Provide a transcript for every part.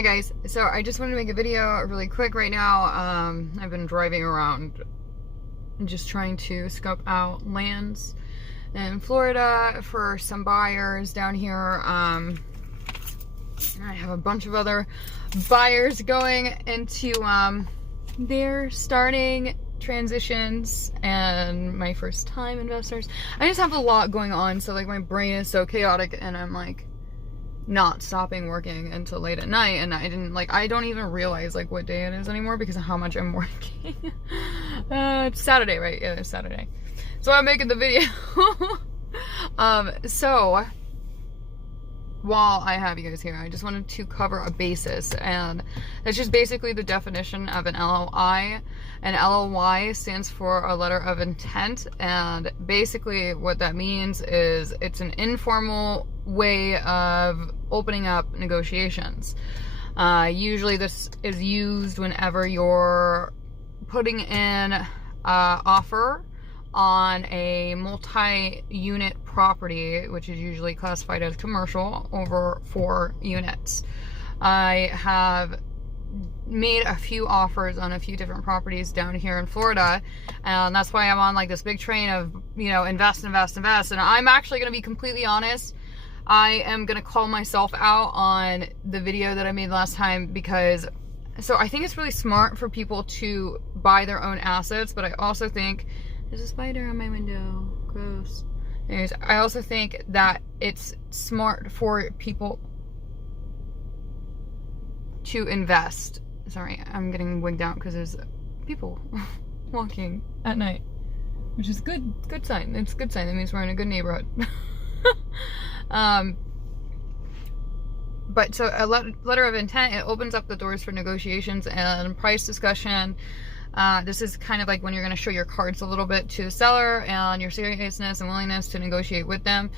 Hi guys, so I just wanted to make a video really quick right now. I've been driving around and just trying to scope out lands in Florida for some buyers down here. I have a bunch of other buyers going into their starting transitions and my first time investors. I just have a lot going on, so like my brain is so chaotic and I'm like not stopping working until late at night, and I don't even realize like what day it is anymore because of how much I'm working. It's Saturday, right? Yeah, it's Saturday. So I'm making the video. So while I have you guys here, I just wanted to cover a basis, and that's just basically the definition of an LOI. An LOI stands for a letter of intent, and basically what that means is it's an informal way of opening up negotiations. Usually this is used whenever you're putting in an offer on a multi-unit property, which is usually classified as commercial, over 4 units. I have made a few offers on a few different properties down here in Florida, and that's why I'm on like this big train of, you know, invest. And I'm actually going to be completely honest. I am going to call myself out on the video that I made last time, because I think it's really smart for people to buy their own assets, but I also think there's a spider on my window. Gross. Anyways, I also think that it's smart for people to invest. Sorry, I'm getting wigged out because there's people walking at night, which is good sign. It's a good sign. That means we're in a good neighborhood. But so a letter of intent, it opens up the doors for negotiations and price discussion. This is kind of like when you're going to show your cards a little bit to the seller and your seriousness and willingness to negotiate with them.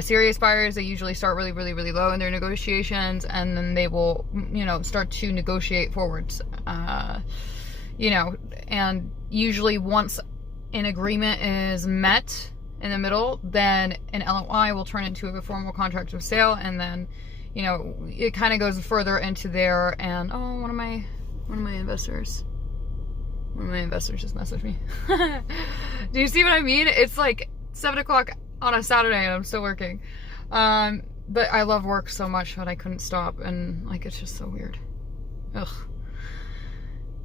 Serious buyers, they usually start really low in their negotiations, and then they will, you know, start to negotiate forwards. You know, and usually once an agreement is met in the middle, then an LOI will turn into a formal contract of sale, and then, you know, it kind of goes further into there. And oh, one of my investors just messaged me. Do you see what I mean? It's like 7 o'clock on a Saturday and I'm still working. But I love work so much that I couldn't stop, and like it's just so weird. Ugh.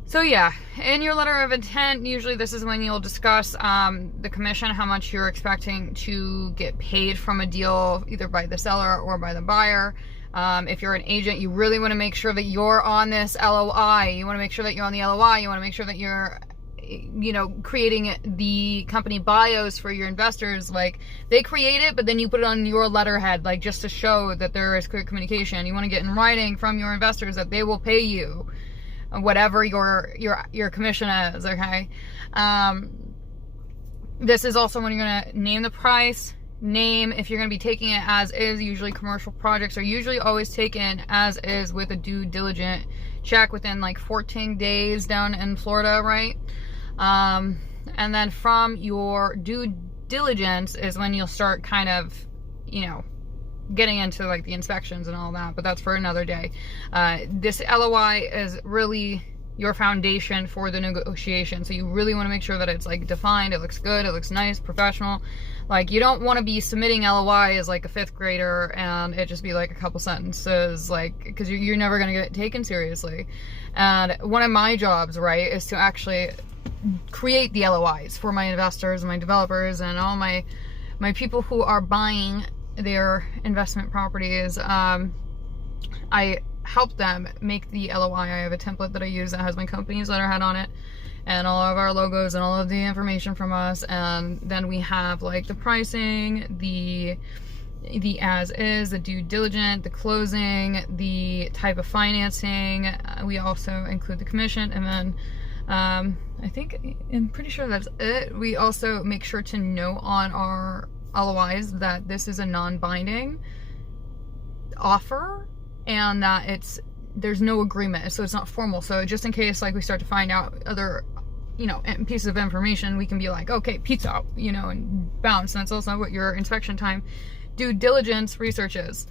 So yeah, in your letter of intent, usually this is when you'll discuss the commission, how much you're expecting to get paid from a deal, either by the seller or by the buyer. If you're an agent, you really want to make sure that you're on this LOI. You want to make sure that you're on the LOI. You want to make sure that you're, you know, creating the company bios for your investors. Like, they create it, but then you put it on your letterhead, like just to show that there is clear communication. You want to get in writing from your investors that they will pay you whatever your commission is, okay? This is also when you're going to name the price. Name if you're going to be taking it as is. Usually commercial projects are usually always taken as is with a due diligence check within like 14 days down in Florida, right? And then from your due diligence is when you'll start kind of, you know, getting into like the inspections and all that, but that's for another day. This LOI is really your foundation for the negotiation, so you really want to make sure that it's like defined, it looks good, it looks nice, professional. Like, you don't want to be submitting LOI as like a 5th grader and it just be like a couple sentences, like, because you're never going to get it taken seriously. And one of my jobs, right, is to actually create the LOIs for my investors and my developers and all my people who are buying their investment properties. I help them make the LOI. I have a template that I use that has my company's letterhead on it and all of our logos and all of the information from us, and then we have like the pricing, the as is, the due diligence, the closing, the type of financing. We also include the commission, and then I'm pretty sure that's it. We also make sure to note on our LOIs that this is a non-binding offer and that there's no agreement, so it's not formal. So just in case like we start to find out other, you know, pieces of information, we can be like, okay, pizza out, you know, and bounce. And that's also what your inspection time due diligence research is.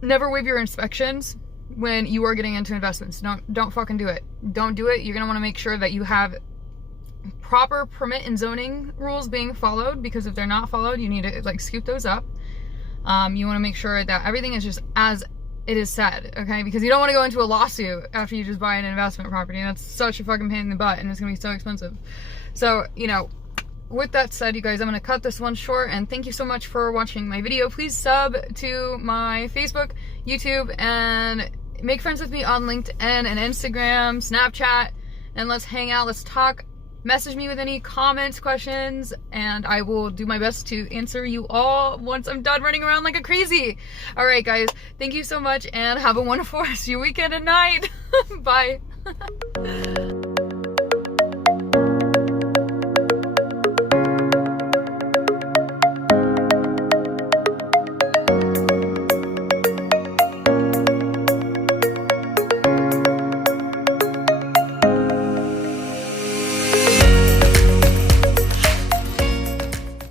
Never waive your inspections. when you are getting into investments. Don't fucking do it. Don't do it. You're gonna want to make sure that you have proper permit and zoning rules being followed, because if they're not followed, you need to like scoop those up. You want to make sure that everything is just as it is said, okay? Because you don't want to go into a lawsuit after you just buy an investment property. That's such a fucking pain in the butt, and it's gonna be so expensive. So, you know, with that said, you guys, I'm gonna cut this one short, and thank you so much for watching my video. Please sub to my Facebook, YouTube, and make friends with me on LinkedIn and Instagram, Snapchat, and let's hang out, let's talk. Message me with any comments, questions, and I will do my best to answer you all once I'm done running around like a crazy. All right, guys, thank you so much, and have a wonderful rest of your weekend and night. Bye.